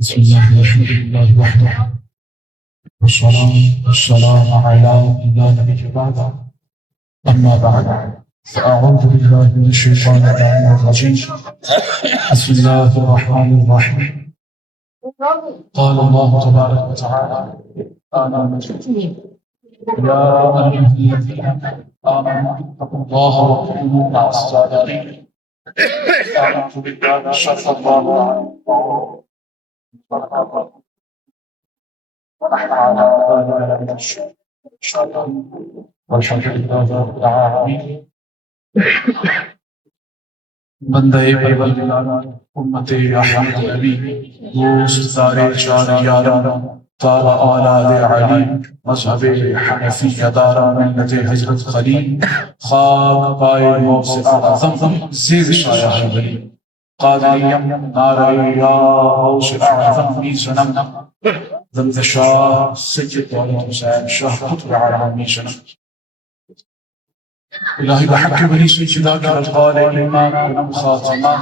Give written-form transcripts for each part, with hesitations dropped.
بسم الله والحمد لله وحده والصلاة والسلام على من لا نبي بعده أما بعد فأعوذ بالله من الشيطان اللعين الرجيم بسم الله الرحمن الرحيم قال الله تبارك وتعالى آمنت يا أيها الذين آمنوا اتقوا الله وكونوا مع الصادقين آمنت بالله شرف الله عنه ونحن على ذلك من الشهداء والحمد لله رب العالمين بندے پروردگار امت احمد نبی دوست دار چار یاران تعالی اولاد علی مذہب حنفی دارا ملت حضرت خلیل خاک پائے غوث اعظم زیر شایہ ولی قادریم نعرہ یا غوث اعظم می سنم ذنب شاہ سید دولت حسین شاہ قطب عالمی سنم الہی بحق ولی سجدہ کی القال ایمان کنم خاتمہ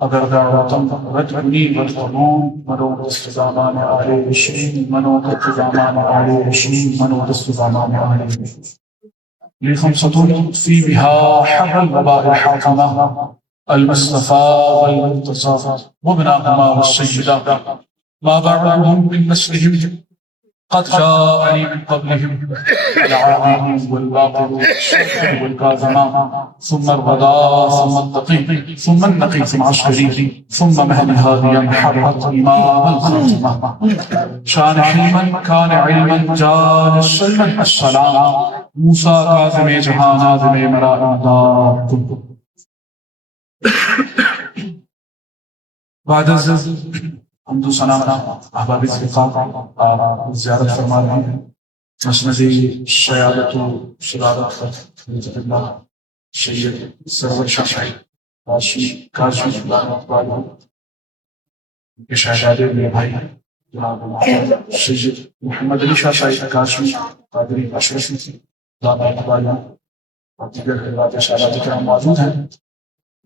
اگر دعوتم رد کنی والقنون منو دست زامان آلے بشرین منو دست زامان آلے بشرین منو دست زامان آلے بشرین لخمسة في بها حر الوباء الحاكمة المصطفى والمنتصى وابناهما والسيدة ما بعدهم من نسلهم قد جاءني من قبلهم العالم والباطل والكاظمة ثم الرضا ثم التقي ثم النقي ثم عشقري ثم مهل هاديا حرت إمام الخاتمة شان حلما كان علما جان السلم السلام موسى كاظم جهان آدم مرائم دار بعد حمد و ثنا احباب اصدقاء زیارت فرما رہے ہیں مسند شیادت و شرارت حضرت اللہ سید سرور شاہ صاحب کاشی کے شہزادے میرے بھائی جناب سید محمد علی شاہ صاحب کاشی قادری اشرفی دادا اقبالیاں اور دیگر حضرات سادات کرام موجود ہیں.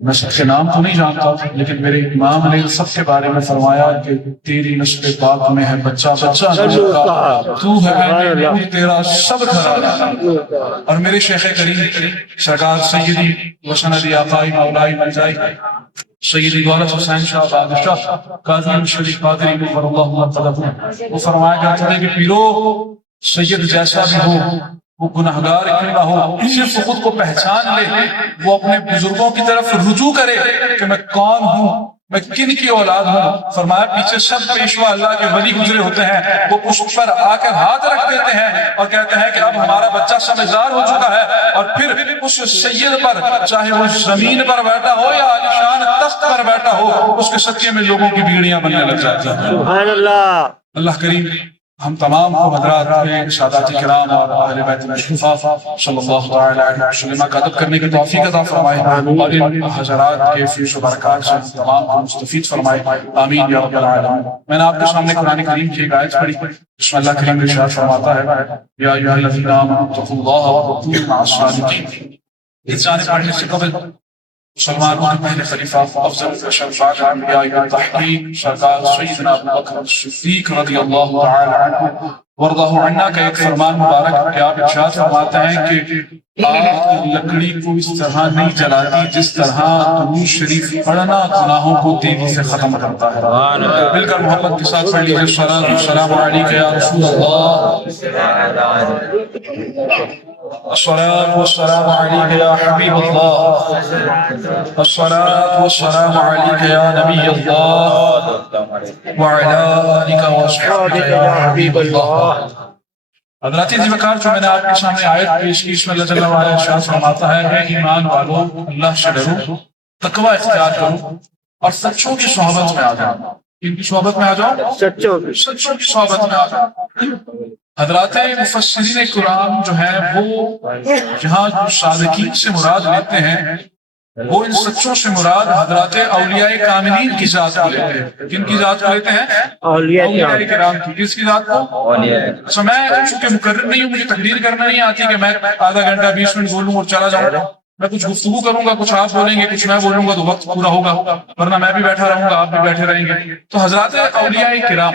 میں سب کے نام تو نہیں جانتا لیکن میرے امام نے سب کے بارے میں فرمایا کہ تیری نسل پاک میں ہے بچہ بچہ تو ہے تیرا سب گھرانا. اور میرے شیخ کریم سرکار سیدی وسندی آقائی مولائی ملجائی سیدی دولت حسین شاہ بادشاہ قاضی شریف قادری نور اللہ تعالی وہ فرمایا کرتے تھے کہ پیرو سید جیسا بھی ہو وہ گناہگار کیوں نہ ہو صرف خود کو پہچان لے وہ اپنے بزرگوں کی طرف رجوع کرے کہ میں کون ہوں میں کن کی اولاد ہوں. فرمایا پیچھے سب پیشوا اللہ کے ولی گزرے ہوتے ہیں وہ اس پر آ کر ہاتھ رکھ دیتے ہیں اور کہتے ہیں کہ اب ہمارا بچہ سمجھدار ہو چکا ہے اور پھر اس سید پر چاہے وہ زمین پر بیٹھا ہو یا عالیشان تخت پر بیٹھا ہو اس کے صدقے میں لوگوں کی بگڑیاں بننے لگ جاتی ہیں. سبحان اللہ. اللہ کریم ہم تمام کو حضرات کے سادات کرام اور اہل بیت مصطفیٰ صلی اللہ علیہ وسلم کا ادب کرنے کی توفیق عطا فرمائے اور ان حضرات کے فیض و برکات سے تمام کو مستفید فرمائے. آمین یا رب العالمین. میں نے آپ کے سامنے قرآن کریم کی ایک آیت پڑھی جس میں اللہ کریم ارشاد فرماتا ہے یا ایھا الذین آمنوا اتقوا اللہ وکونوا مع الصادقین. اس جانے پڑھنے سے قبل مسلمانوں کے پہلے خلیفہ افضل الشفاعت انبیاء تحقیق سرکار سیدنا ابوبکر صدیق رضی اللہ تعالی عنہ وارضہ عنا کا ایک فرمان مبارک کہ آپ ارشاد فرماتے ہیں کہ آگ کی لکڑی کو اس طرح نہیں جلاتی جس طرح درود شریف پڑھنا گناہوں کو تیزی سے ختم کرتا ہے. مل کر محبت کے ساتھ پڑھ لیجیے الصلاۃ والسلام علیک یا رسول اللہ الصلاة والسلام عليك يا حبيب الله الصلاة والسلام عليك يا نبي الله وعلى آلك وأصحابك يا حبيب الله. حضرات عزیز وقار جو میں نے آپ کے سامنے آیت پیش کی اس میں اللہ جل وعلا ارشاد فرماتا ہے کہ ایمان والو اللہ سے ڈرو تقوی اختیار کرو اور سچوں کی صحبت میں آ جاؤ. ان کی صحبت میں آ جاؤ سچوں کی صحبت میں آ جاؤ. حضرات مفسرین قرآن جو ہیں وہ جہاں صادقین سے مراد لیتے ہیں وہ ان سچوں سے مراد حضرات اولیاء کاملین کی ذات کو لیتے ہیں. کن کی ذات کو لیتے ہیں؟ اولیاء کرام کی. کس کی ذات کو؟ اچھا میں چونکہ مقرر نہیں ہوں مجھے تقریر کرنا نہیں آتی کہ میں آدھا گھنٹہ 20 منٹ بولوں اور چلا جاؤں. میں کچھ گفتگو کروں گا، کچھ آپ بولیں گے، کچھ میں بولوں گا تو وقت پورا ہوگا، ورنہ میں بھی بیٹھا رہوں گا، آپ بھی بیٹھے رہیں گے. تو حضرات اولیاء کرام،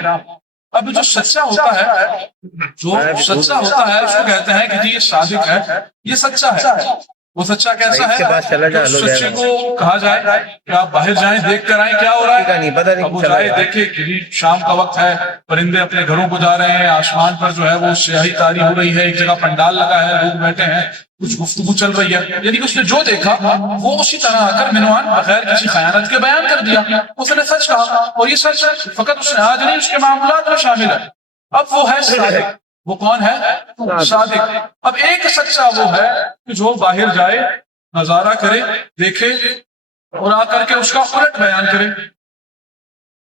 اب جو سچا ہوتا ہے، جو سچا ہوتا ہے اس کو کہتے ہیں کہ جی یہ صادق ہے، یہ سچا ہے. وہ سچا کیسا ہے؟ اس سچے کو کہا جائے کہ آپ باہر جائیں، دیکھ کر آئیں کیا ہو رہا ہے. اب وہ جائے دیکھے کہ شام کا وقت ہے، پرندے اپنے گھروں کو جا رہے ہیں، آسمان پر جو ہے وہ سیاہی طاری ہو رہی ہے، ایک جگہ پنڈال لگا ہے، لوگ بیٹھے ہیں، کچھ گفتگو چل رہی ہے. یعنی کہ اس نے جو دیکھا وہ اسی طرح آ کر منوان بغیر کسی خیانت کے بیان کر دیا. اس نے سچ کہا، اور یہ سچ فقط اس نے آج نہیں، اس کے معاملات میں شامل ہے. اب وہ ہے صادق. وہ کون ہے؟ صادق. اب ایک سچا وہ ہے کہ جو باہر جائے، نظارہ کرے، دیکھے، اور آ کر کے اس کا الٹ بیان کرے.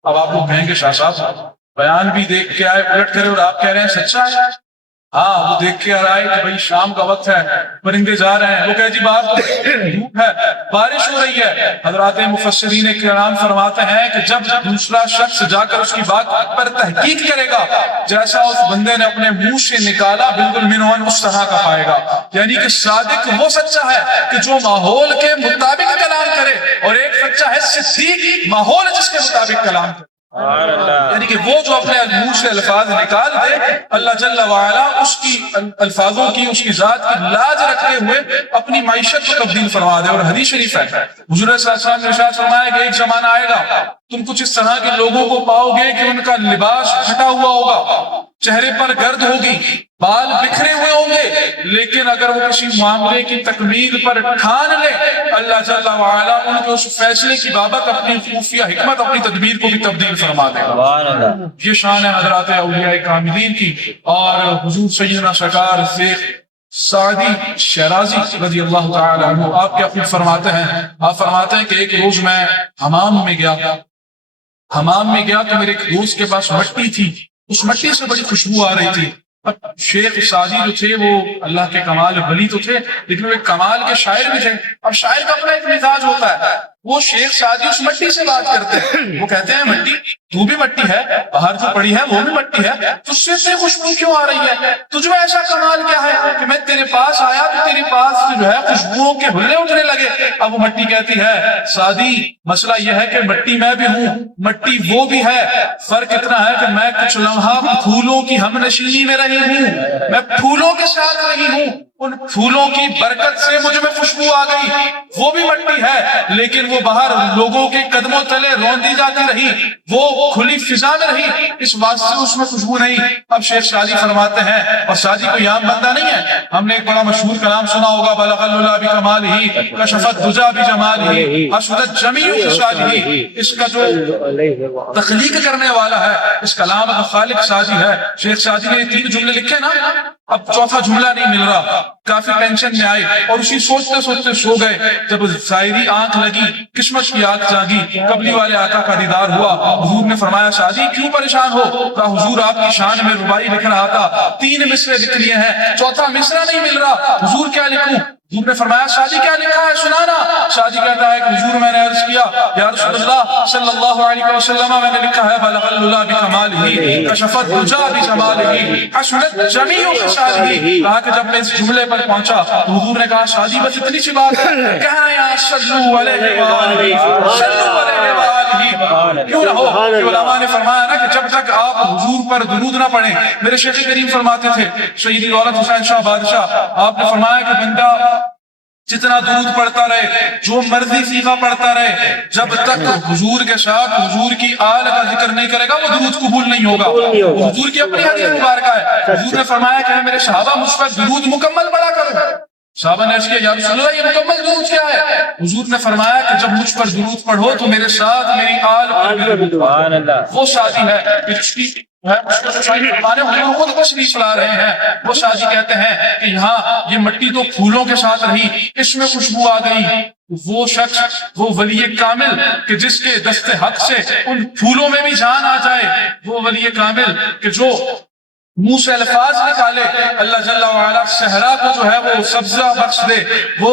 اب آپ لوگ کہیں گے شاہ صاحب بیان بھی دیکھ کے آئے، الٹ کرے، اور آپ کہہ رہے ہیں سچا ہے. ہاں وہ دیکھ کے آ رہا ہے کہ بھائی شام کا وقت ہے، پرندے جا رہے ہیں. وہ کہہ جی بات دھوپ ہے، بارش ہو رہی ہے. حضرات مفسرین کرام فرماتے ہیں کہ جب دوسرا شخص جا کر اس کی بات پر تحقیق کرے گا، جیسا اس بندے نے اپنے منہ سے نکالا بالکل منوان اس طرح کا پائے گا. یعنی کہ صادق وہ سچا ہے کہ جو ماحول کے مطابق کلام کرے، اور ایک سچا ہے صدیق، ماحول جس کے مطابق کلام کرے. یعنی کہ وہ جو اپنے منہ سے الفاظ نکال دے، اللہ جل وعلا اس کی الفاظوں کی، اس کی ذات کی لاج رکھتے ہوئے اپنی معیشت کو تبدیل فرما دے. اور حدیث شریف ہے، حضور صلی اللہ علیہ وسلم نے ارشاد فرمایا کہ ایک زمانہ آئے گا، تم کچھ اس طرح کے لوگوں کو پاؤ گے کہ ان کا لباس پھٹا ہوا ہوگا، چہرے پر گرد ہوگی، بال بکھرے ہوئے ہوں گے، لیکن اگر وہ کسی معاملے کی تکمیل پر ٹھان لے، اللہ جل وعلا ان کے اس فیصلے کی بابت اپنی خفیہ حکمت، اپنی تدبیر کو بھی تبدیل فرما دے گا. یہ شان ہے حضرات اولیاء کاملین کی. اور حضور سیدنا سرکار شیخ سعدی شیرازی رضی اللہ تعالی عنہ آپ کیا خود فرماتے ہیں، آپ فرماتے ہیں کہ ایک روز میں حمام میں گیا تو میرے ایک دوست کے پاس مٹی تھی، اس مٹی سے بڑی خوشبو آ رہی تھی. اب شیخ سعدی جو تھے وہ اللہ کے کمال ولی تو تھے، لیکن وہ ایک کمال کے شاعر بھی تھے. اب شاعر کا اپنا ایک مزاج ہوتا ہے. وہ شیخ سعدی اس مٹی سے بات کرتے ہیں، وہ کہتے ہیں مٹی، تو بھی مٹی ہے، باہر جو پڑی ہے وہ بھی مٹی ہے، تجھ سے اتنی خوشبو کیوں آ رہی ہے؟ تجھ میں ایسا کمال کیا ہے کہ میں تیرے پاس آیا تو تیرے پاس جو ہے خوشبوؤں کے ہلے اٹھنے لگے. اب وہ مٹی کہتی ہے سعدی مسئلہ یہ ہے کہ مٹی میں بھی ہوں، مٹی وہ بھی ہے، فرق اتنا ہے کہ میں کچھ لمحہ پھولوں کی ہم نشینی میں رہی ہوں، میں پھولوں کے ساتھ رہی ہوں، ان پھولوں کی برکت سے مجھ میں خوشبو آ گئی. وہ بھی مٹی ہے لیکن وہ باہر لوگوں کے قدموں تلے روندی جاتی رہی، وہ کھلی فضا میں رہی، اس واسطے اس میں خوشبو نہیں. اب شیخ سعدی فرماتے ہیں، اور سعدی کوئی عام بندہ نہیں ہے، ہم نے ایک بڑا مشہور کلام سنا ہوگا، بلغ العلا بکمالہ کشفت دجا بجمالہ حسنت جمیع خصالہ. اس کا جو تخلیق کرنے والا ہے، اس کلام کا خالق سعدی ہے. شیخ سعدی نے یہ 3 جملے لکھے نا، اب چوتھا جملہ نہیں مل رہا، کافی ٹینشن میں آئے اور اسی سوچتے سوچتے سو گئے. جب ظاہری آنکھ لگی، قسمت کی آنکھ جاگی، قبلی والے آقا کا دیدار ہوا. حضور نے فرمایا سعدی کیوں پریشان ہو؟ کہا حضور آپ کی شان میں ربائی لکھ رہا تھا، 3 مصرے لکھ لیے ہیں، چوتھا مصرا نہیں مل رہا، حضور کیا لکھوں؟ حضور نے فرمایا سعدی کیا لکھا ہے سنانا. سعدی کہتا ہے کہ حضور میں نے عرض کیا یا رسول اللہ صلی اللہ علیہ وسلم، میں نے لکھا ہے بلغ العلا بکمالہ کشفت دجا بجمالہ حسنت جمیع خصالہ. کہا کہ جب میں اس جملے پر پہنچا تو حضور نے کہا سعدی بس اتنی سی بات ہے، کہنا یا صلو علیہ وآلہ صلو علیہ وآلہ. کیوں نہ ہو کہ علماء نے فرمایا نا کہ جب تک آپ حضور پر درود نہ پڑھیں، میرے شیخ کریم فرماتے تھے شہید دولت حسین شاہ بادشاہ، آپ نے فرمایا کہ بندہ جتنا درود پڑھتا رہے، جو مرضی صیغہ پڑھتا رہے، جب تک حضور کے ساتھ حضور کی آل کا ذکر نہیں کرے گا وہ درود قبول نہیں ہوگا. حضور کی اپنی حدیث مبارکہ ہے، حضور نے فرمایا کہ میرے صحابہ مجھ پر درود مکمل پڑھا کرو. صحابہ نے عرض کیا یا رسول اللہ یہ مکمل درود کیا ہے؟ حضور نے فرمایا کہ جب مجھ پر درود پڑھو تو میرے ساتھ میری آل پر. وہ شادی ہے جس کی حضور خود تشریف لا رہے ہیں. وہ شادی کہتے ہیں کہ یہاں یہ مٹی تو پھولوں کے ساتھ رہی، اس میں خوشبو آ گئی. وہ شخص، وہ ولی کامل کہ جس کے دست حق سے ان پھولوں میں بھی جان آ جائے، وہ ولی کامل کہ جو منہ سے الفاظ نکالے، اللہ جل وعلا صحرا کو جو ہے وہ سبزہ بخش دے، وہ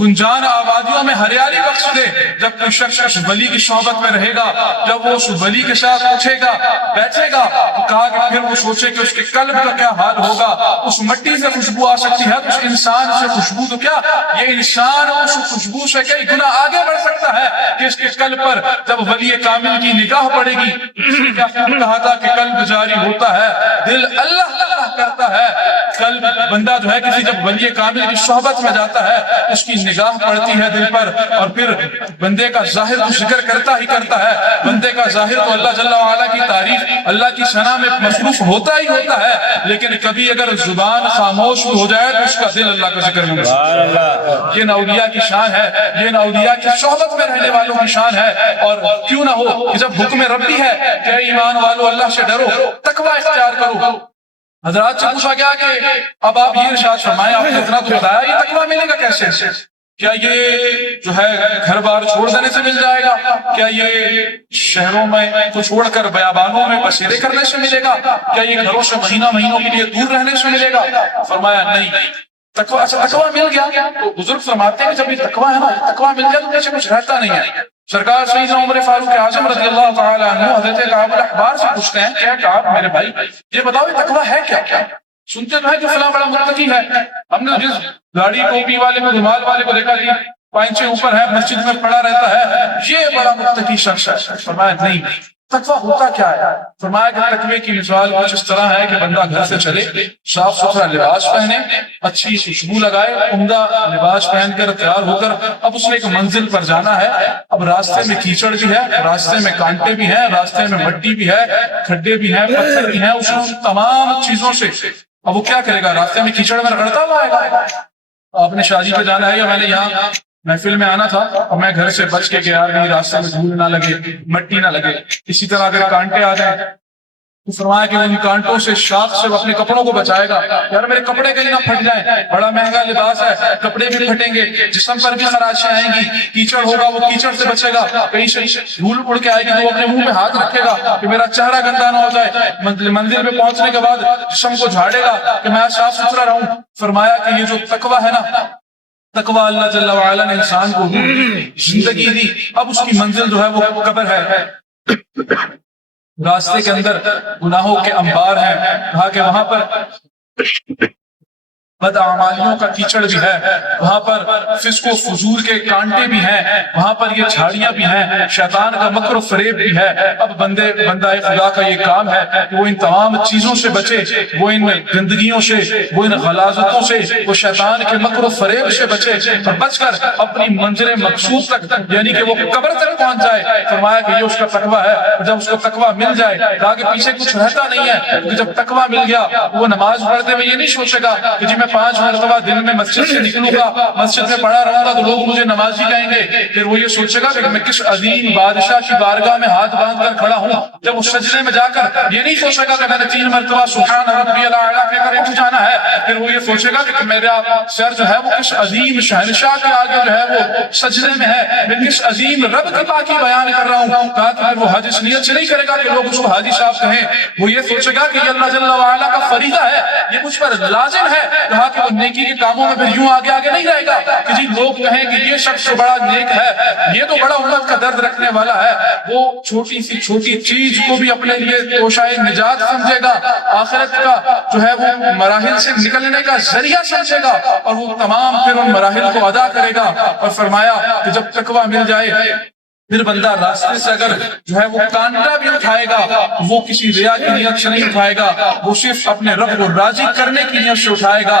گنجان آبادیوں میں ہریالی بخش دے۔ جب کوئی شخص اس ولی کی صحبت میں رہے گا، جب وہ اس ولی کے ساتھ اٹھے گا بیٹھے گا، تو کہا کہ پھر وہ سوچے کہ اس کے قلب کا کیا حال ہوگا۔ اس مٹی سے خوشبو آ سکتی ہے تو اس انسان سے خوشبو تو کیا، یہ انسان اس خوشبو سے کئی گنا آگے بڑھ سکتا ہے کہ اس کے قلب پر جب ولی کامل کی نگاہ پڑے گی۔ کیا کہا تھا کہ قلب جاری ہوتا ہے، دل اللہ اللہ کرتا ہے۔ قلب بندہ جو ہے کسی جب ولی کامل کی صحبت میں جاتا ہے، اس کی نگاہ پڑتی ہے دل پر، اور پھر بندے کا ظاہر تو ذکر کرتا ہی کرتا ہے، بندے کا ظاہر تو اللہ جل وعلا کی تعریف، اللہ کی ثنا میں مصروف ہوتا ہی ہوتا ہے، لیکن کبھی اگر زبان خاموش ہو جائے تو اس کا دل اللہ کا ذکر میں مصروف۔ یہ اولیاء کی شان ہے، یہ اولیاء کی صحبت میں رہنے والوں کی شان ہے۔ اور کیوں نہ ہو کہ جب حکم ربی ہے کہ ایمان والو اللہ سے ڈرو، تقوی اختیار کرو۔ حضرات سے پوچھا گیا کہ اب آپ یہ ارشاد فرمائیں، آپ نے اتنا تو بتایا، یہ تقوی ملے گا کیسے؟ کیا یہ جو ہے گھر بار چھوڑ دینے سے مل جائے گا؟ کیا یہ شہروں میں کو چھوڑ کر بیابانوں میں بسیرے کرنے سے ملے گا؟ کیا یہ گھروں سے مہینوں کے لیے دور رہنے سے ملے گا؟ فرمایا نہیں۔ تقوی، اچھا تقوی مل گیا تو بزرگ فرماتے ہیں کہ جب یہ تقوی ہے نا، تقوی مل گیا تو پیچھے کچھ رہتا نہیں ہے۔ سرکار سیدنا عمر فاروق اعظم رضی اللہ تعالی عنہ حضرت کعب الاحبار سے پوچھتے ہیں، کیا کعب میرے بھائی یہ بتاؤ یہ تقوی ہے کیا؟ سنتے تو ہے کہ فلاں بڑا متقی ہے، ہم نے جس گاڑی ٹوپی والے کو، رومال والے کو دیکھا جی پائنچے اوپر ہے، مسجد میں پڑا رہتا ہے، یہ بڑا متقی شخص ہے۔ فرمایا نہیں، تقوی ہوتا کیا ہے؟ فرمایا کہ تقوی کی مثال کچھ اس طرح ہے کہ بندہ گھر سے چلے، صاف ستھرا لباس پہنے، اچھی خوشبو لگائے، عمدہ لباس پہن کر تیار ہو کر اب اس نے ایک منزل پر جانا ہے۔ اب راستے میں کیچڑ بھی ہے، راستے میں کانٹے بھی ہیں، راستے میں مٹی بھی ہے، کھڈے بھی ہیں، پتھر بھی ہیں، اس تمام چیزوں سے اب وہ کیا کرے گا؟ راستے میں کیچڑ میں رگڑتا ہوا آئے گا۔ آپ نے شادی پہ جانا ہے یا میں نے یہاں محفل میں آنا تھا اور میں گھر سے بچ کے گیا، میری راستے میں دھول نہ لگے، مٹی نہ لگے۔ اسی طرح اگر کانٹے آ جائیں تو فرمایا کہ ان کانٹوں سے شاخ سے اپنے کپڑوں کو بچائے گا، یار میرے کپڑے کہیں نہ پھٹ جائیں، بڑا مہنگا لباس ہے، کپڑے بھی پھٹیں گے، جسم پر بھی خراشیں آئیں گی، کیچڑ ہوگا وہ کیچڑ سے بچے گا، کہیں سے دھول اڑ کے آئے گی تو وہ اپنے منہ پہ ہاتھ رکھے گا کہ میرا چہرہ گندا نہ ہو جائے، منزل پہ پہنچنے کے بعد جسم کو جھاڑے گا کہ میں صاف ستھرا رہوں۔ فرمایا کہ یہ جو تقوی ہے نا، تقوی اللہ جل وعلا نے انسان کو زندگی دی، اب اس کی منزل جو ہے وہ قبر ہے۔ راستے کے اندر گناہوں کے انبار ہیں، کہا کہ وہاں پر بدعمالیوں کا کیچڑ بھی ہے، وہاں پر فسق و فجور کے کانٹے بھی ہیں، وہاں پر یہ جھاڑیاں بھی ہیں، شیطان کا مکر و فریب بھی ہے۔ اب بندہ خدا کا یہ کام ہے کہ وہ ان تمام چیزوں سے بچے، وہ ان گندگیوں سے، وہ ان غلاظتوں سے، وہ شیطان کے مکر و فریب سے بچے اور بچ کر اپنی منزل مقصود تک یعنی کہ وہ قبر تک پہنچ جائے۔ فرمایا کہ یہ اس کا تقوی ہے۔ جب اس کو تقوی مل جائے تو آگے پیچھے کچھ رہتا نہیں ہے، کیونکہ جب تقوی مل گیا وہ نماز پڑھتے ہوئے یہ نہیں سوچے گا کہ جی میں 5 مرتبہ دن میں مسجد سے نکلوں گا، مسجد میں پڑھا رہوں گا تو لوگ مجھے نمازی کہیں گے۔ پھر وہ یہ سوچے گا کہ میں کس عظیم بادشاہ کی بارگاہ میں ہاتھ باندھ کر کھڑا ہوں۔ جب اس سجدے میں جا کر یہ نہیں سوچے گا کہ میں نے 3 مرتبہ سبحان ربی الاعلیٰ کہہ کر اٹھ جانا ہے، پھر وہ یہ سوچے گا کہ میرا سر جو ہے وہ کس عظیم شہنشاہ کے آگے جو ہے وہ سجدے میں ہے، میں کس عظیم رب کی پاکی بیان کر رہا ہوں۔ کہا کہ وہ حج اس نیت سے نہیں کرے گا کہ لوگ اس کو حاجی صاحب کہیں، وہ یہ سوچے گا کہ یہ اللہ جل وعلا کا فریضہ ہے، یہ مجھ پر لازم ہے۔ کہا کہ وہ نیکی کے کاموں میں پھر یوں آگے نہیں رہے گا کہ جی لوگ کہیں کہ یہ شخص تو بڑا نیک ہے، یہ تو بڑا امت کا درد رکھنے والا ہے۔ وہ چھوٹی سی چھوٹی چیز کو بھی اپنے لیے توشائے نجات سمجھے گا، آخرت کا جو ہے وہ مراحل سے نکلنے کا ذریعہ سمجھے گا، اور وہ تمام پھر ان مراحل کو ادا کرے گا۔ اور فرمایا کہ جب تقوی مل جائے پھر بندہ راستے سے اگر جو ہے وہ کانٹا بھی اٹھائے گا، وہ کسی ریا کی نیت سے نہیں اٹھائے گا، وہ صرف اپنے رب کو راضی کرنے کی نیت سے اٹھائے گا۔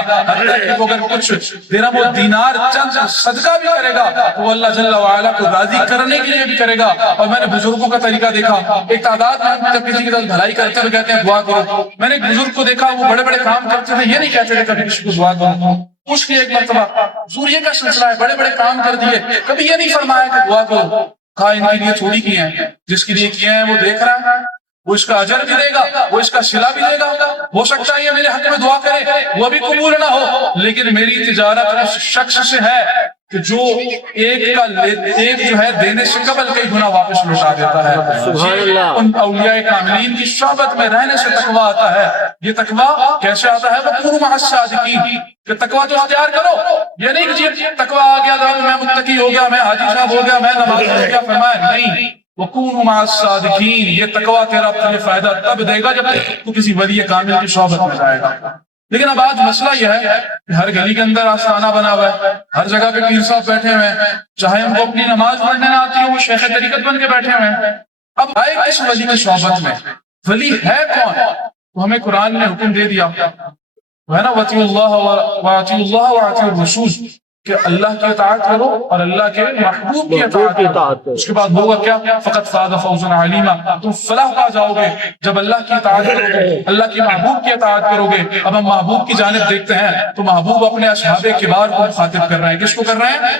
وہ اگر کچھ درہم و دینار چند صدقہ بھی کرے گا تو وہ اللہ جل وعلا کو راضی کرنے کے لیے بھی کرے گا۔ اور میں نے بزرگوں کا طریقہ دیکھا، ایک تعداد میں جب کسی کے ساتھ بھلائی کرتے ہوئے کہتے ہیں دعا کرو، میں نے ایک بزرگ کو دیکھا وہ بڑے بڑے کام کرتے تھے، یہ نہیں کہتے تھے کبھی کسی کو دعا کرو۔ اس کی ایک مرتبہ حضور یہ کا سلسلہ ہے، بڑے بڑے کام کر دیے، کبھی یہ نہیں فرمایا کہ دعا کرو۔ کہا ان کے لیے تھوڑی کی ہیں، جس کے لیے کیے ہیں وہ دیکھ رہا ہے، وہ اس کا اجر بھی دے گا، وہ اس کا صلہ بھی دے گا۔ ہو سکتا ہے یہ میرے حق میں دعا کرے، وہ بھی قبول نہ ہو، لیکن میری تجارت اس شخص سے ہے کہ جو ایک جو ہے دینے سے قبل کئی گنا واپس لوٹا دیتا ہے. ان اولیاء کاملین کی صحبت میں رہنے سے تقویٰ آتا ہے. یہ تقویٰ کیسے آتا ہے؟ وَكُونُوا مَعَ الصَّادِقِينَ کہ تقویٰ تو اختیار کرو. یہ نہیں کہ جی تقویٰ آ گیا تھا میں متقی ہو گیا، میں حاجی صاحب ہو گیا، میں نمازی ہو گیا، فرمایا نہیں. وَكُونُوا مَعَ الصَّادِقِينَ یہ تقویٰ تیرا تمہیں فائدہ تب دے گا جب تو کسی ولی کامل کی صحبت میں جائے گا. لیکن اب آج مسئلہ یہ ہے کہ ہر گلی کے اندر آستانہ بنا ہوا ہے، ہر جگہ پہ پیر صاحب بیٹھے ہوئے ہیں، چاہے ان کو اپنی نماز پڑھنے نہ آتی ہو وہ شیخ طریقت بن کے بیٹھے ہوئے ہیں. اب آئے کس ولی کی صحبت میں؟ ولی ہے کون؟ تو ہمیں قرآن نے حکم دے دیا ہے نا، وَأَطِيعُوا اللَّهَ وَأَطِيعُوا الرَّسُولَ کہ اللہ کی اطاعت کرو اور اللہ کے محبوب کی اطاعت کرو. اس کے بعد ہوگا کیا؟ فقط فاز فوزا علیما، تم فلاح پا جاؤ گے جب اللہ کی اطاعت کرو گے، اللہ کی محبوب کی اطاعت کرو گے. اب ہم محبوب کی جانب دیکھتے ہیں تو محبوب اپنے اصحاب کبار کو مخاطب کر رہے ہیں. کس کو کر رہے ہیں؟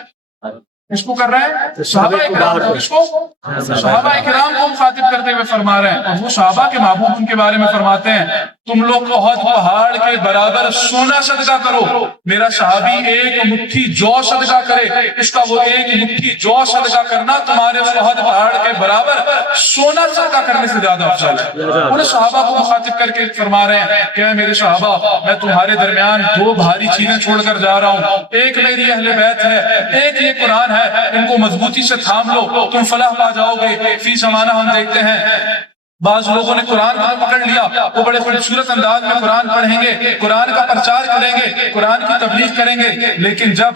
کس کو کر رہے ہیں؟ صحابہ اکرام کو. کس کو؟ صحابہ اکرام کو مخاطب کرتے ہوئے فرما رہے ہیں. اور وہ صحابہ کے محبوب ان کے بارے میں فرماتے ہیں تم لوگ احد پہاڑ کے برابر سونا صدقہ کرو. میرا صحابی ایک مٹھی جو صدقہ کرے، اس کا وہ ایک مٹھی جو صدقہ کرنا تمہارے احد پہاڑ کے برابر سونا صدقہ کرنے سے زیادہ افضل ہے. انہیں صحابہ کو مخاطب کر کے فرما رہے ہیں کہ اے میرے صحابہ میں تمہارے درمیان دو بھاری چیزیں چھوڑ کر جا رہا ہوں. ایک میری اہل بیت ہے، ایک یہ قرآن ہے. ان کو مضبوطی سے تھام لو، تم فلاح پا جاؤ گے. فی زمانہ ہم دیکھتے ہیں بعض لوگوں نے قرآن کو پکڑ لیا، وہ بڑے خوبصورت انداز میں قرآن پڑھیں گے، قرآن کا پرچار کریں گے، قرآن کی تبلیغ کریں گے. لیکن جب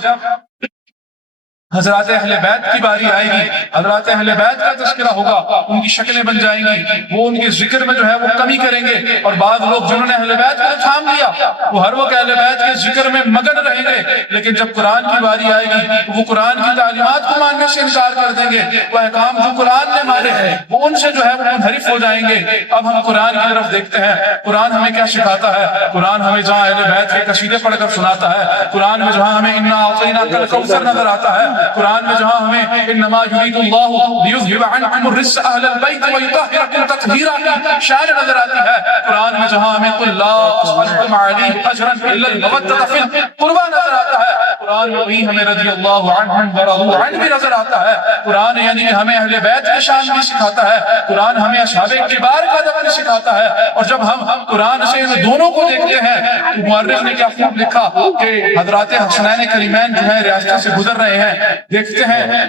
حضرات اہل بیت کی باری آئے گی، حضرات اہل بیت کا تذکرہ ہوگا، ان کی شکلیں بن جائیں گی، وہ ان کے ذکر میں جو ہے وہ کمی کریں گے. اور بعض لوگ جنہوں نے اہل بیت کو تھام لیا وہ ہر وقت اہل بیت کے ذکر میں مگن رہیں گے، لیکن جب قرآن کی باری آئے گی وہ قرآن کی تعلیمات کو ماننے سے انکار کر دیں گے. وہ احکام جو قرآن نے مانے ہیں وہ ان سے جو ہے وہ منحرف ہو جائیں گے. اب ہم قرآن کی طرف دیکھتے ہیں، قرآن ہمیں کیا سکھاتا ہے؟ قرآن ہمیں جہاں اہل بیت کے قصیدے پڑھ کر سناتا ہے، قرآن میں جہاں ہمیں انا اعطیناک الکوثر نظر آتا ہے، قرآن میں جہاں ہمیں انما یرید اللہ لیذھب عنکم الرجس اہل البیت ویطہرکم تطہیرا کی شان نظر آتی ہے، قرآن میں جہاں ہمیں قل لا اسألکم علیہ اجرا الا المودۃ فی القربى نظر آتا ہے، قرآن میں بھی ہمیں رضی اللہ عنہم ورضوا عنہ بھی نظر آتا ہے. قرآن یعنی ہمیں اہل بیت کی شان بھی سکھاتا ہے، قرآن ہمیں اصحاب کبار کا ادب بھی سکھاتا ہے. اور جب ہم قرآن سے ان دونوں کو دیکھتے ہیں تو مؤرخ نے کیا خوب لکھا کہ حضرات حسنین کریمین جو ہے ریاست سے گزر رہے ہیں، دیکھتے ہیں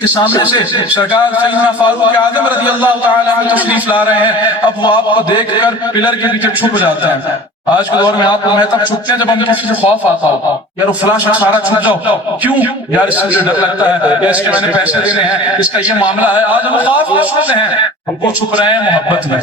کہ سامنے سے سرکار سیدنا فاروق اعظم رضی اللہ تعالی عنہ تشریف لا رہے ہیں. اب وہ آپ کو دیکھ کر پلر کے پیچھے چھپ جاتے ہیں. آج کے دور میں آپ کو میں تب چھپتے ہیں جب ہم کسی سے خوف آتا ہو، یار وہ فلاں شخص سارا چھپ جاؤ، کیوں؟ یار اس سے ڈر لگتا ہے، یا اس کے میں نے پیسے دینے ہیں، اس کا یہ معاملہ ہے. آج ہم خوف میں چھپتے ہیں. ہم کو چھپ رہے ہیں محبت میں.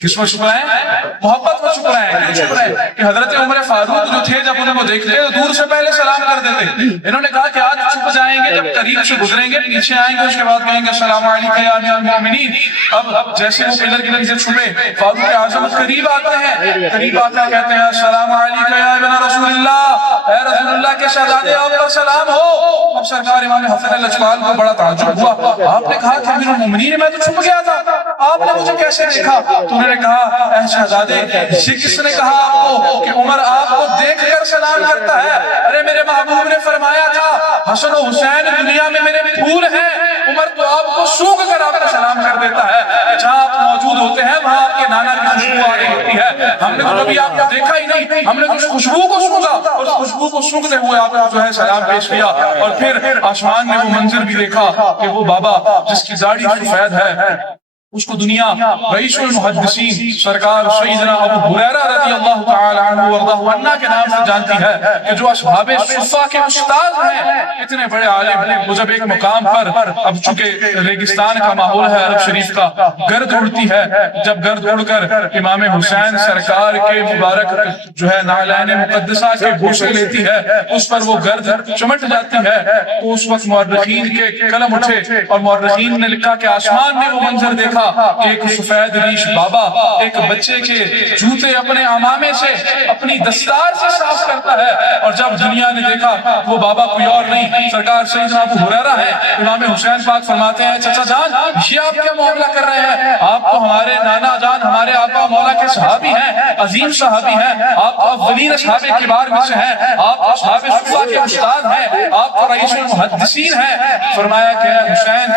کس میں چھپ رہے ہیں؟ محبت میں چھپ رہے ہیں. کیوں چھپ رہے ہیں؟ کہ حضرت عمر فاروق جو تھے جب انہیں وہ دیکھتے تو دور سے پہلے سلام کر دیتے. انہوں نے کہا کہ آج چھپ جائیں گے، جب قریب سے گزریں گے پیچھے آئیں گے اس کے بعد کہیں گے السلام علیکم یا امیر المومنین. اب جیسے وہ پلر کے نیچے چھپے فاروق اعظم قریب آتے ہیں، قریب آتے ہیں کہتے ہیں السلام علیکم یا ابن رسول اللہ، اے رسول اللہ کے شہزادے آپ پر سلام ہو. اب سرکار امام حسن لجپال کو بڑا تعجب ہوا. آپ نے کہا کہ امیر المومنین میں تو چھپ گیا تھا، آپ نے مجھے کیسے دیکھا؟ تو انہوں نے کہا اے شہزادے یہ کس نے کہا آپ کو کہ عمر آپ کو دیکھ کر سلام کرتا ہے؟ ارے میرے محبوب نے فرمایا تھا حسن و حسین دنیا میں میرے پھول ہیں، عمر تو آپ کو سونگھ کر آپ کا سلام کر دیتا ہے. جہاں آپ موجود ہوتے ہیں وہاں آپ کے نانا کی خوشبو آ رہی ہوتی ہے. ہم نے تو کبھی آپ کو دیکھا ہی نہیں، ہم نے اس خوشبو کو سونگا اور خوشبو کو سونگتے ہوئے آپ کو جو ہے سلام پیش کیا. اور پھر آسمان میں وہ منظر بھی دیکھا کہ وہ بابا جس کی داڑھی سفید ہے اس کو دنیا رئیس المحدثین سرکار سیدنا ابو ہریرہ رضی اللہ تعالی عنہ وارضاہ عنہ کے نام سے جانتی ہے کہ جو اصحاب صفا کے استاد ہیں، اتنے بڑے عالم. وہ جب ایک مقام پر اب چونکہ ریگستان کا ماحول ہے عرب شریف کا، گرد اڑتی ہے، جب گرد اڑ کر امام حسین سرکار کے مبارک جو ہے نعلین مقدسہ کے بوسے لیتی ہے، اس پر وہ گرد چمٹ جاتی ہے. تو اس وقت مورخین کے قلم اٹھے اور مورخین نے لکھا کہ آسمان نے وہ منظر دیکھا دیکھا کہ ایک سفید ریش بابا ایک بچے کے جوتے اپنے امامے سے اپنی دستار سے صاف کرتا ہے، اور جب دنیا نے دیکھا وہ بابا کوئی اور نہیں سرکار سیدنا ابو ہریرہ ہے۔ امام حسین پاک فرماتے ہیں چچا جان یہ آپ کیا معاملہ کر رہے ہیں؟ آپ تو ہمارے نانا جان ہمارے آقا مولا کے صحابی ہیں، عظیم صحابی ہیں، آپ تو افضلین اصحاب کبار میں سے ہیں، آپ تو اصحاب صفا کے استاد ہیں، آپ تو رئیس المحدثین ہیں۔ فرمایا کہ اے حسین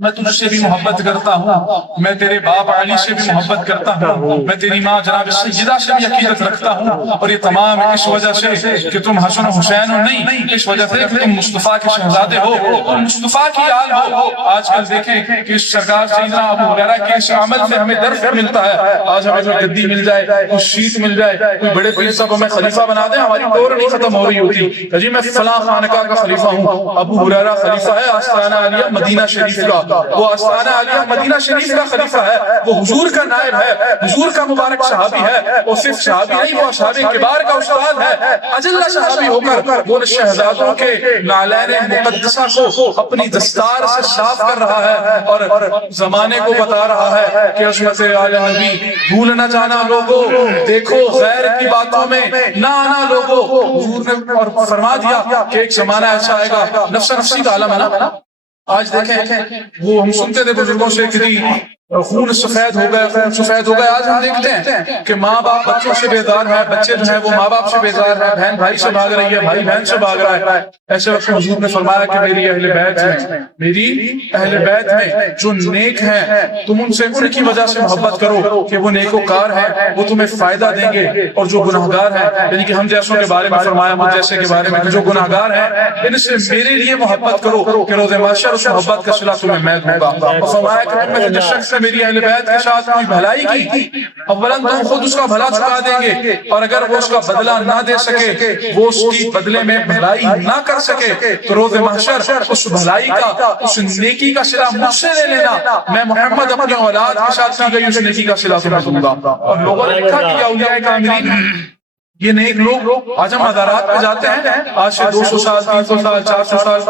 میں تجھ سے بھی محبت کرتا ہوں، میں تیرے باپ علی سے بھی محبت کرتا ہوں، میں تیری ماں جناب سیدہ سے بھی عقیدت رکھتا ہوں، اور یہ تمام اس وجہ سے کہ تم حسن و حسین ہو نہیں، اس وجہ سے کہ تم مصطفیٰ کے شہزادے ہو، تم مصطفیٰ کی آل ہو۔ آج کل دیکھیں کہ اس سرکار سیدنا ابو ہریرہ کے اس عمل سے ہمیں درس ملتا ہے۔ آج ہمیں کوئی گدی مل جائے، کوئی شیٹ مل جائے، کوئی بڑے پیر صاحب ہمیں خلیفہ بنا دیں، ہماری ٹور نہیں ختم ہو رہی ہوتی کہ جی میں فلاں خانقاہ کا خلیفہ ہوں۔ ابو ہریرہ خلیفہ ہے آستانہ عالیہ مدینہ شریف کا، وہ آستانہ عالیہ مدینہ شریف کا خلیفہ ہے، وہ حضور کا نائب ہے، حضور کا مبارک صحابی ہے، وہ صرف صحابی نہیں وہ اصحاب کبار کا استاد ہے۔ اجلہ صحابی ہو کر وہ شہزادوں کے نالین مقدسہ کو اپنی دستار سے صاف کر رہا ہے، اور زمانے کو بتا رہا ہے کہ عصمت آل نبی بھول نہ جانا لوگوں، دیکھو غیر کی باتوں میں نہ آنا لوگوں۔ حضور نے اور فرما دیا کہ ایک زمانہ ایسا آئے گا، نفس نفسی کا عالم ہے نا۔ آج دیکھیں وہ ہم سنتے تھے بزرگوں سے کہ خون سفید ہو گیا، خون سفید ہو گیا۔ آج ہم دیکھتے ہیں کہ ماں باپ بچوں سے بیزار ہے، بچے جو ہیں وہ ماں باپ سے بیزار ہے، بہن بھائی سے بھاگ رہی ہے، بھائی بہن سے بھاگ رہا ہے۔ ایسے وقت حضور نے فرمایا کہ میری اہل بیت میں جو نیک ہیں تم ان سے ان کی وجہ سے محبت کرو کہ وہ نیکوکار ہیں، وہ تمہیں فائدہ دیں گے، اور جو گناہگار ہیں یعنی کہ ہم جیسوں کے بارے میں فرمایا، مجھ جیسے کے بارے میں جو گناہگار ہیں ان سے میرے لیے محبت کرو کہ روز محشر اس محبت کا صلہ تمہیں میں دوں گا۔ اور فرمایا کہ تم میں جس شخص میری اہل بیت کے ساتھ کوئی بھلائی کی، اولاً تم خود اس کا بھلا چکا دیں گے، اور اگر وہ اس کا بدلہ نہ دے سکے، وہ اس کی بدلے میں بھلائی نہ کر سکے، تو روز محشر اس بھلائی کا، اس نیکی کا صلہ مجھ سے لے لینا، میں محمد اپنی اولاد کے ساتھ کی گئی اس نیکی کا صلہ تمہیں دوں گا۔ اور لوگوں نے لکھا کہ اولیاء کاملین یہ نیک لوگ، آج ہم مزارات پہ جاتے ہیں، آج سے 200 سال 300 سال 400 سال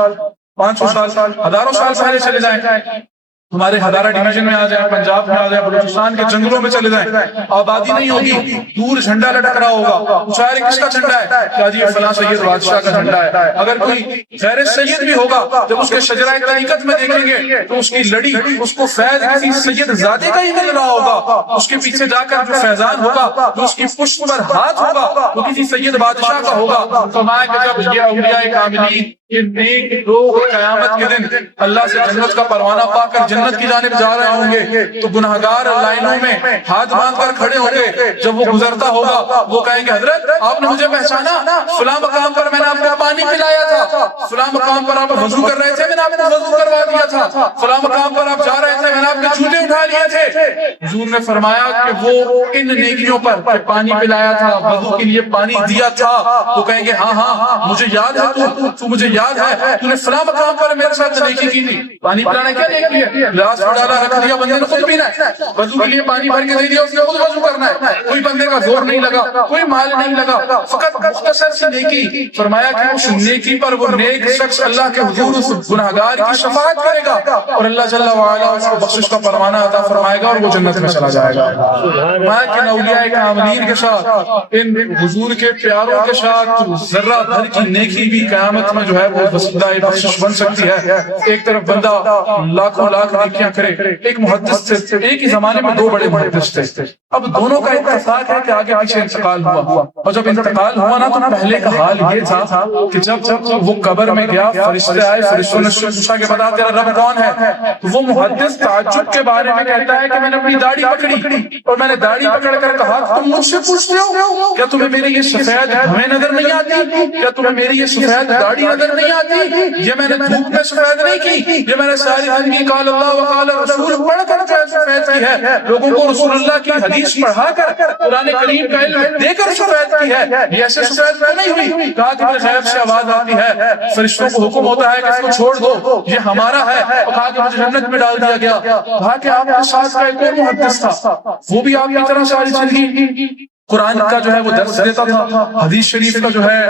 500 سال ہزاروں سال پہلے چلے جائیں، ہمارے ہزارہ ڈویژن میں آ جائیں، پنجاب میں آ جائیں، بلوچستان کے جنگلوں میں چلے جائیں، آبادی نہیں ہوگی، دور جھنڈا لٹک رہا ہوگا، پوچھا کس کا جھنڈا ہے؟ کیا جی فلاں سید بادشاہ کا جھنڈا ہے۔ اگر کوئی غیر سید بھی ہوگا جب اس کے شجرہ طریقت میں دیکھیں گے تو اس کی لڑی اس کو فیض کسی سید زادے کا ہی مل رہا ہوگا، اس کے پیچھے جا کر جو فیضان ہوگا، جو اس کی پشت پر ہاتھ ہوگا، وہ کسی سید بادشاہ کا ہوگا۔ فرمایا کہ جب یہ اولیاء کاملین یہ نیک لوگ قیامت کے دن اللہ سے جنت کا پروانہ پا کر جنت کی جانب جا رہے ہوں گے، تو گناہگار لائنوں میں ہاتھ باندھ کر کھڑے ہوں گے، جب وہ گزرتا ہوگا وہ کہیں گے حضرت آپ نے مجھے پہچانا، فلاں مقام پر میں نے آپ کو پانی پلایا تھا، فلاں مقام پر آپ وضو کر رہے تھے میں نے آپ کو وضو کروا دیا تھا، فلاں مقام پر آپ جا رہے تھے میں نے آپ کے جوتے اٹھا لیے تھے۔ حضور نے فرمایا کہ وہ ان نیکیوں پر کہ پانی پلایا تھا، وضو کے لیے پانی دیا تھا، وہ کہیں گے ہاں ہاں مجھے یاد ہے، تو مجھے یاد ہے تو نے فلاں مقام پر میرے ساتھ نیکی کی تھی۔ پانی پلانا کیا نیکی ہے؟ گلاس پر ڈالا رکھ دیا، بندے نے خود پینا ہے، وضو کے لیے پانی بھر کے دے دیا، اس نے خود وضو کرنا ہے، کوئی بندے کا زور نہیں لگا، کوئی مال نہیں لگا، فقط مختصر سی نیکی۔ فرمایا کہ اس نیکی پر وہ نیک شخص اللہ کے حضور اس گناہگار کی شفاعت کرے گا، اور اللہ جل وعلا اس کو بخشش کا پروانہ عطا فرمائے گا اور وہ جنت میں چلا جائے گا۔ فرمایا کہ اولیاء کاملین کے ساتھ، ان حضور کے پیاروں کے ساتھ ذرہ بھر کی نیکی بھی قیامت میں جو ہے وہ وسیلہ بخشش بن سکتی ہے۔ ایک طرف بندہ لاکھوں لاکھ نیکیاں کرے، ایک محدث تھے، ایک ہی زمانے میں دو بڑے محدث تھے، اب دونوں کا اتفاق ہے کہ آگے پیچھے انتقال ہوا، اور جب انتقال ہوا نا تو پہلے کا حال یہ تھا کہ جب وہ قبر میں گیا فرشتے آئے، فرشتوں نے پوچھا کہ بتا تیرا رب کون ہے؟ تو وہ محدث تعجب کے بارے میں کہتا ہے کہ میں نے اپنی داڑھی پکڑی اور میں نے داڑھی پکڑ کر کہا تم مجھ سے پوچھتے ہو کیا تمہیں میری یہ سفید ہمیں نظر نہیں آتی؟ کیا تمہیں میری یہ سفید داڑھی نظر نہیں آتی؟ یہ میں نے دھوپ میں سفید نہیں کی، یہ میں نے ساری زندگی قال اللہ وقال رسول پڑھ کر جو سفید کی ہے، لوگوں کو رسول اللہ کی حدیث پڑھا کر قرآن کریم کا علم دے کر سفید کی ہے، یہ ایسے سفید نہیں ہوئی۔ کہا کہ مجھے غیب سے آواز آتی ہے، فرشتوں کو حکم ہوتا ہے کہ اس کو چھوڑ دو یہ ہمارا ہے، اور کہا کہ مجھے جنت میں ڈال دیا گیا۔ کہا کہ آپ کے ساتھ کا ایک اور محدث تھا، وہ بھی آپ کی طرح ساری زندگی قرآن کا جو ہے وہ درس دیتا تھا، حدیث شریف کا جو ہے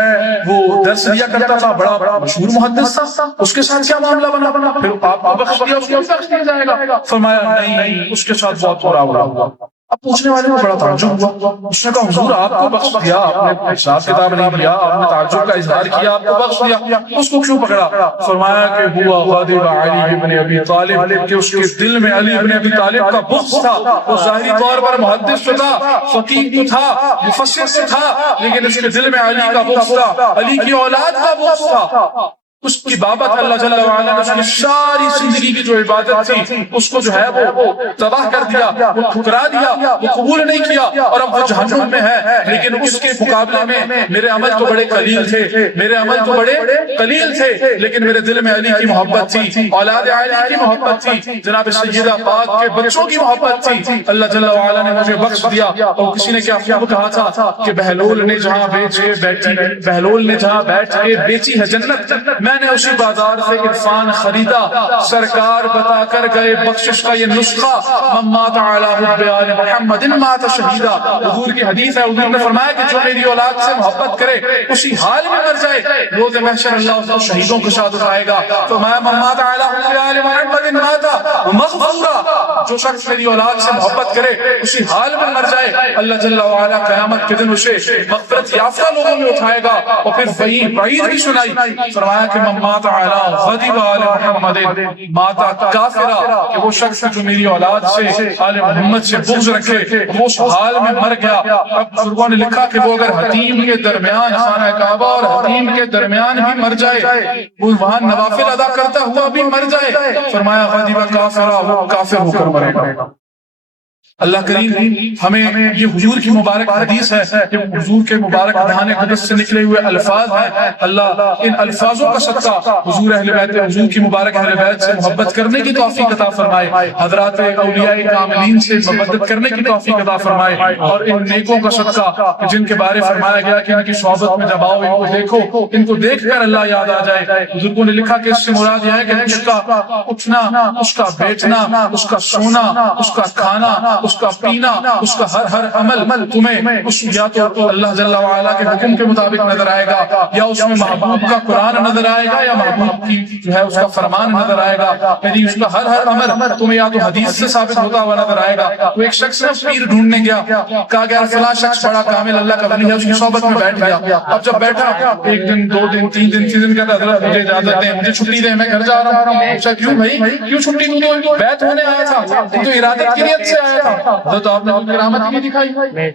وہ درس دیا کرتا تھا، بڑا مشہور محدث تھا، اس کے ساتھ کیا معاملہ بنا؟ پھر آپ کو بخش دیا، اس کو بخش دیا جائے گا؟ فرمایا نہیں، اس کے ساتھ بہت برا ہوا۔ اب پوچھنے والے کو بڑا تعجب ہوا، اس نے کہا حضور آپ کو بخش دیا، آپ نے حساب کتاب نہیں کیا، آپ نے تعجب کا اظہار کیا، آپ کو بخش دیا، اس کو کیوں پکڑا؟ فرمایا کہ ہوا غاضب علی ابن ابی طالب، کہ اس کے دل میں علی ابن ابی طالب کا بغض تھا۔ وہ ظاہری طور پر محدث تو تھا، فقیہ تو تھا، مفسر تو تھا، لیکن اس کے دل میں علی کا بغض تھا، علی کی اولاد کا بغض تھا۔ اس کی بابت اللہ جل وعلا نے اس کی ساری زندگی کی جو عبادت تھی اس کو جو ہے وہ تباہ کر دیا، وہ ٹھکرا دیا، وہ قبول نہیں کیا، اور اب وہ جہنم میں ہے۔ لیکن اس کے مقابلے میں میرے عمل تو بڑے قلیل تھے، میرے عمل تو بڑے قلیل تھے، لیکن میرے دل میں علی کی محبت تھی، اولاد علی کی محبت تھی، جناب سیدہ پاک کے بچوں کی محبت تھی۔ اللہ جل وعلا نے مجھے بخش دیا۔ اور کسی نے کیا خوب کہا تھا کہ بہلول نے جہاں بیچ کے بیٹھی، بہلول نے جہاں بیٹھ کے بیچی ہے جنت، میں نے اسی بازار سے عرفان خریدا۔ سرکار بتا کر گئے بخشش کا یہ نسخہ، من مات علی حب آل محمد مات شہیدا۔ حضور کی حدیث ہے، حضور نے فرمایا کہ جو میری اولاد سے محبت کرے اسی حال میں مر جائے، روز محشر اللہ اس کو شہیدوں کے ساتھ اٹھائے گا۔ فرمایا من مات علی حب آل محمد مات مغفورا، جو شخص میری اولاد سے محبت کرے اسی حال میں مر جائے، اللہ جل وعلا قیامت کے دن اسے مغفرت یافتہ لوگوں میں اٹھائے گا۔ اور پھر وعید بھی سنائی، فرمایا کہ من مات علی غضب آل محمد مات کافرا، کہ وہ شخص جو میری اولاد سے آل محمد سے بغض رکھے وہ اس حال میں مر گیا۔ اب بزرگوں نے لکھا کہ وہ اگر حتیم کے درمیان، خانہ کعبہ اور حتیم کے درمیان بھی مر جائے، وہ وہاں نوافل ادا کرتا ہوا بھی مر جائے، فرمایا غضب کافرا، وہ کافر ہو کر مرے گا۔ اللہ کریم ہمیں یہ حضور کی مبارک حدیث ہے، یہ حضور کے مبارک دہان قدس سے نکلے ہوئے الفاظ ہیں، اللہ ان الفاظوں کا صدقہ حضور اہل بیت، حضور کی مبارک اہل بیت سے محبت کرنے کی توفیق عطا فرمائے، حضرات اولیاء کاملین سے محبت کرنے کی توفیق عطا فرمائے، اور ان نیکوں کا صدقہ جن کے بارے فرمایا گیا کہ ان کی صحبت میں جب آؤ ان کو دیکھو، ان کو دیکھ کر اللہ یاد آ جائے۔ بزرگوں نے لکھا کہ اس سے مراد یہ ہے کہ اس کا اٹھنا، اس کا بیٹھنا، اس کا سونا، اس کا کھانا، اس کا پینا، اس کا ہر عمل تمہیں اس یا تو اللہ جل وعلا کے حکم کے مطابق نظر آئے گا، یا اس میں محبوب کا قرآن نظر آئے گا، یا محبوب کی جو ہے اس کا فرمان نظر آئے گا، یعنی اس کا ہر عمل تمہیں یا تو حدیث سے ثابت ہوتا ہوا نظر آئے گا۔ تو ایک شخص نے پیر ڈھونڈنے گیا، کہا گیا فلاں شخص بڑا کامل اللہ کا ولی ہے، اس کی صحبت میں بیٹھ گیا۔ اب جب بیٹھا ایک دن، دو دن، تین دن کہتا حضرت مجھے اجازت دیں، مجھے چھٹی دیں، میں گھر جا رہا ہوں۔ اچھا کیوں بھائی، کیوں چھٹی؟ تو بیعت ہونے آیا تھا، تو ارادت کی نیت سے آیا تھا۔ حضرت آپ نے کرامت کی دکھائی،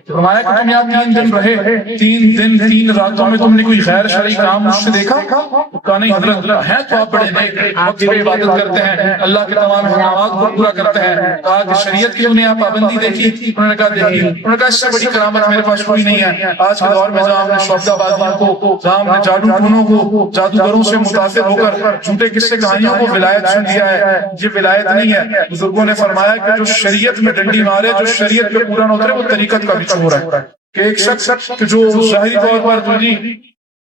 فرمایا کہ تم یہاں 3 دن رہے، 3 دن 3 راتوں میں تم نے کوئی غیر شرعی کام مجھ سے دیکھا؟ کہا نہیں حضرت، ہیں تو آپ بڑے نیک، وقت پہ عبادت کرتے ہیں، اللہ کے تمام احکامات کو پورا کرتے ہیں۔ کہا کہ شریعت کی تم نے پابندی دیکھی؟ انہوں نے کہا دیکھی۔ انہوں نے کہا اس سے بڑی کرامت میرے پاس کوئی نہیں ہے۔ آج کے دور میں جہاں ہم نے شعبدہ بازیوں کو، جہاں ہم نے جادو ٹونوں کو، جادوگروں سے متاثر ہو کر جھوٹے قصے کہانیوں کو ولایت سن لیا ہے، یہ ولایت نہیں ہے۔ بزرگوں نے فرمایا کہ جو شریعت میں ڈنڈی مارے، جو شریعت پہ پورا نہ اترے، وہ طریقت کا بھی چور ہے۔ کہ ایک شخص جو ظاہری طور پر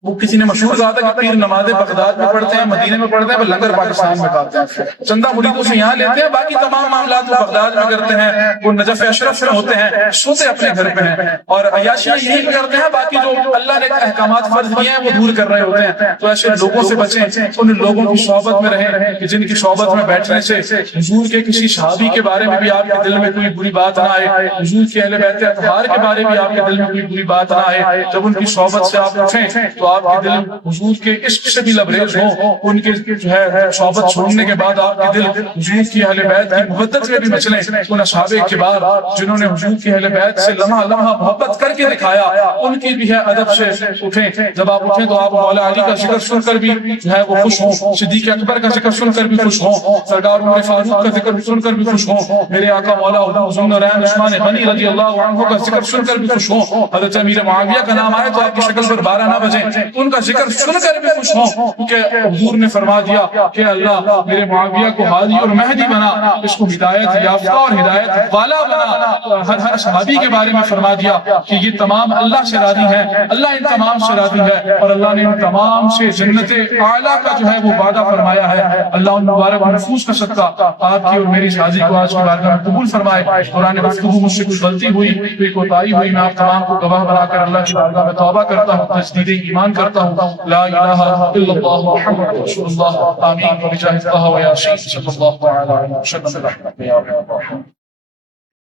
وہ کسی نے مشہور کہا تھا کہ پیر نمازیں بغداد میں پڑھتے ہیں، مدینے میں پڑھتے ہیں، لنگر پاکستان میں کھاتے ہیں، چندہ مریدوں سے یہاں لیتے ہیں، باقی تمام معاملات وہ بغداد میں کرتے ہیں، وہ نجف اشرف میں ہوتے ہیں، سوتے اپنے گھر پہ ہیں، اور عیاشیاں یہی کرتے ہیں، باقی جو اللہ نے احکامات فرض کیے ہیں وہ دور کر رہے ہوتے ہیں۔ تو ایسے لوگوں سے بچیں، ان لوگوں کی صحبت میں رہیں کہ جن کی صحبت میں بیٹھنے سے حضور کے کسی صحابی کے بارے میں بھی آپ کے دل میں کوئی بری بات نہ آئے، حضور کے اہل بیت اطہار کے بارے میں آپ کے دل میں کوئی بری بات نہ آئے۔ جب ان کی صحبت سے آپ اٹھیں تو آپ کے دل حضور کے عشق سے بھی لبریز ہو، ان کے جو ہے صحبت چھوڑنے کے بعد آپ کے دل حضور کی اہل بیت کی محبت میں بھی مچلیں۔ ان اصحاب کبار جنہوں نے حضور کی اہل بیت سے لمحہ لمحہ محبت کر کے دکھایا، ان کی بھی ہے ادب سے اٹھیں۔ جب آپ اٹھیں تو آپ مولا علی کا ذکر سن کر بھی جو ہے وہ خوش ہوں، صدیق اکبر کا ذکر سن کر بھی خوش ہوں، سرکار عمر فاروق کا ذکر سن کر بھی خوش ہوں، میرے آقا مولا حسین نورین عثمان غنی رضی اللہ عنہ کا ذکر سن کر بھی خوش ہوں۔ حضرت امیر معاویہ کا نام آئے تو آپ کی شکل پر 12 نہ بجیں، ان کا ذکر سن کر بھی خوش ہوں، کیونکہ حضور نے فرما دیا کہ اللہ میرے معاویہ کو ہادی اور مہدی بنا، اس کو ہدایت یافتہ اور ہدایت والا بنا۔ ہر صحابی کے بارے میں فرما دیا کہ یہ تمام اللہ سے راضی ہیں، اللہ ان تمام سے راضی ہے، اور اللہ نے ان تمام سے جنت اعلیٰ کا جو ہے وہ وعدہ فرمایا ہے۔ اللہ ان مبارک نفوس کا صدقہ آپ کی اور میری حاضری کو آج کی بارگاہ میں قبول فرمائے۔ قرآن گفتگو مجھ سے کچھ غلطی ہوئی، کوئی کوتاہی ہوئی، میں آپ تمام کو گواہ بنا کر اللہ کی بارگاہ میں توبہ کرتا ہوں، تجدید ایمان کرتا ہوں۔ لا الہ الا اللہ محمد رسول اللہ، آمین بجاہ اللہ و یاسین صلی اللہ علیہ وسلم۔